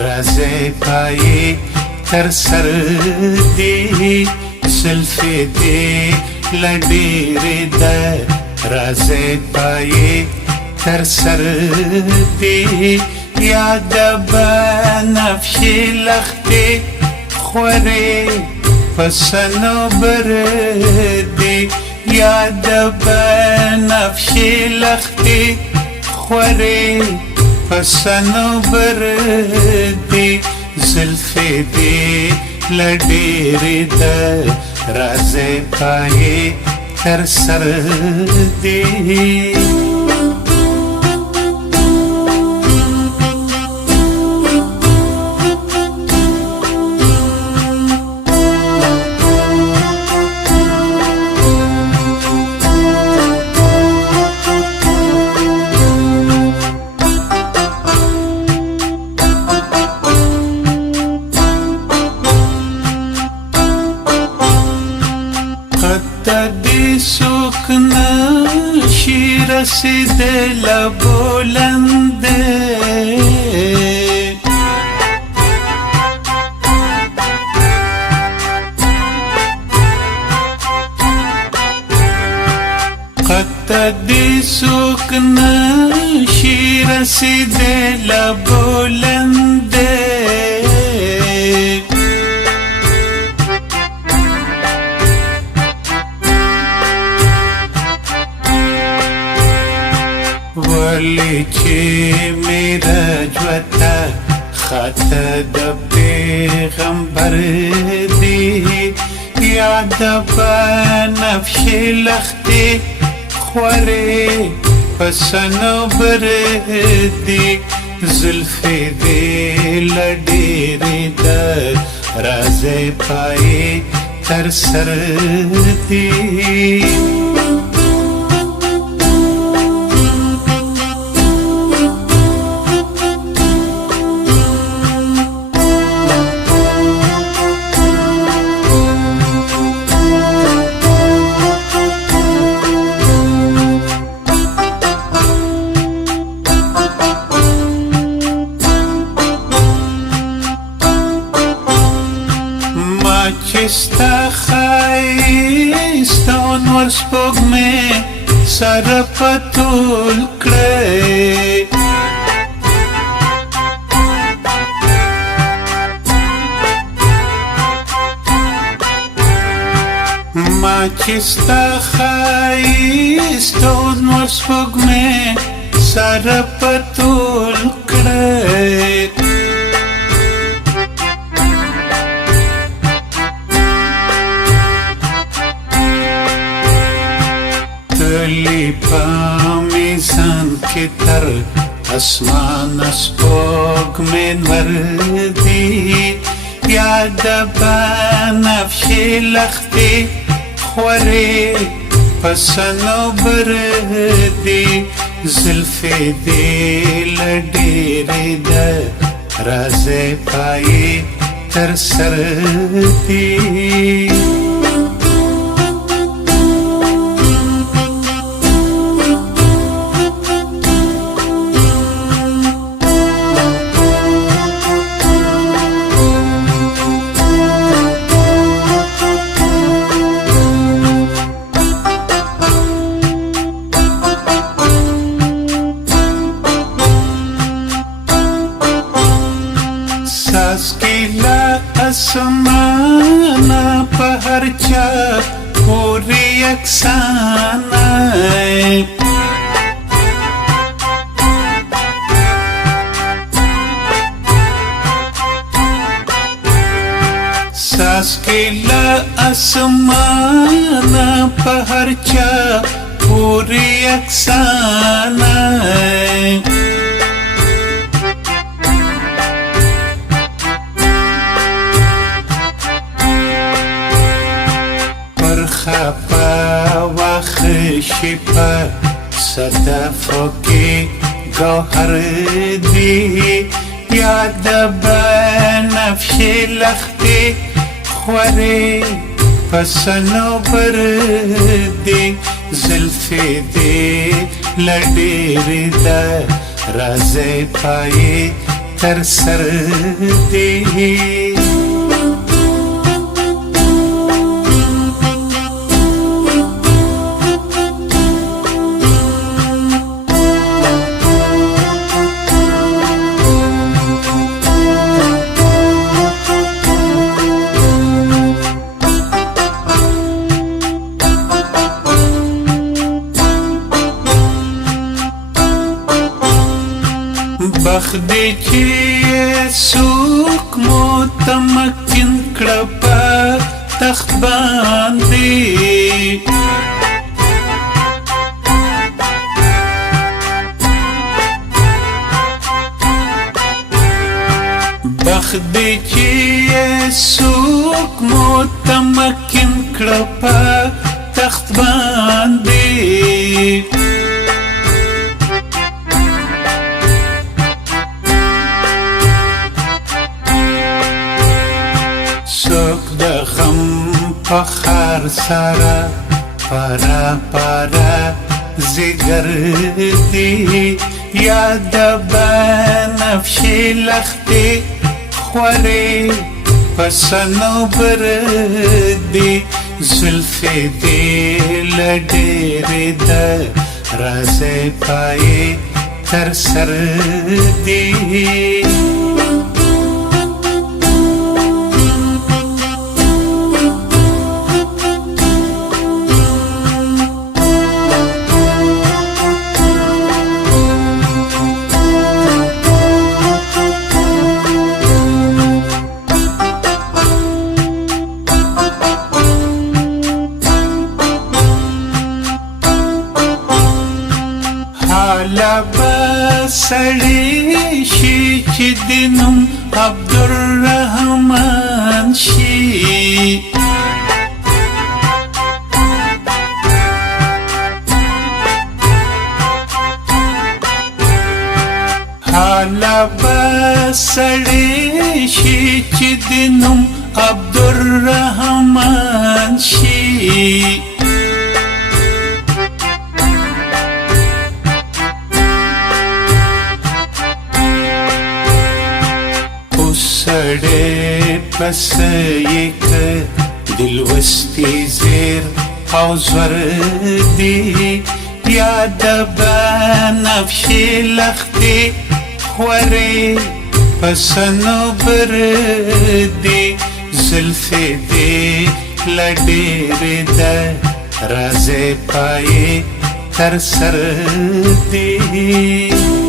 رازی پایی تر سر دی زلفی دی لډیرې ده رازی پایی تر سر دی یاد بنفشی لختی خوری پسنوبر دی یاد بنفشی لختی خوری پسنوبر دی زلفی دی لډیرې ده رازی پایی تر سر دی دی سوک نشی رسیدل بلنده قد دی سوک نشی رسیدل بلنده ولی چی میرا جوتا خط د پیغمبر دی یاد بنفشی لختی خوری پسنوبر دی زلفی دی لډیرې ده رازی پایی تر سر دی چستا خایستا انور سپوږمۍ سره پتول کړئ ما چستا خایستا انور سپوږمۍ سره پتول کړئ تلی پا میزان کی تر اسمان سپوږمۍ نور دی یاد بنفشی لختی خوری پسنوبر دی زلفی دی لډیرې ده رازی پایی تر سر دی ساسکیلا اسمانا په هر چا پوری یکسانه ساسکیلا اسمانا په هر چا پوری یکسانه خپا وخشی پا صدفو کی گوهر دی یاد بنفشی لختی خوری پسنوبر دی زلفی دی لډیرې ده رازی پایی تر سر دی بخت دی چې څوک متمکن کړه په تخت باندې بخت دی چې څوک متمکن کړه په تخت باندې څوک د غم په خار سره پارا پارا زیګر دی یا د بنفشې لختې خورې په صنوبر دی زلفې دې له ډېرې د رازې پایې تر سر دی حالا بسړی شي چې د نوم عبدالرحمن شي حالا بسړی شي چې د نوم عبدالرحمن شي سړی پس یک دلوستی زیر او زور دی یا د بنفشې لختې خورې په صنوبر دی زلفې دې له ډېرې د رازې پایې تر سر دی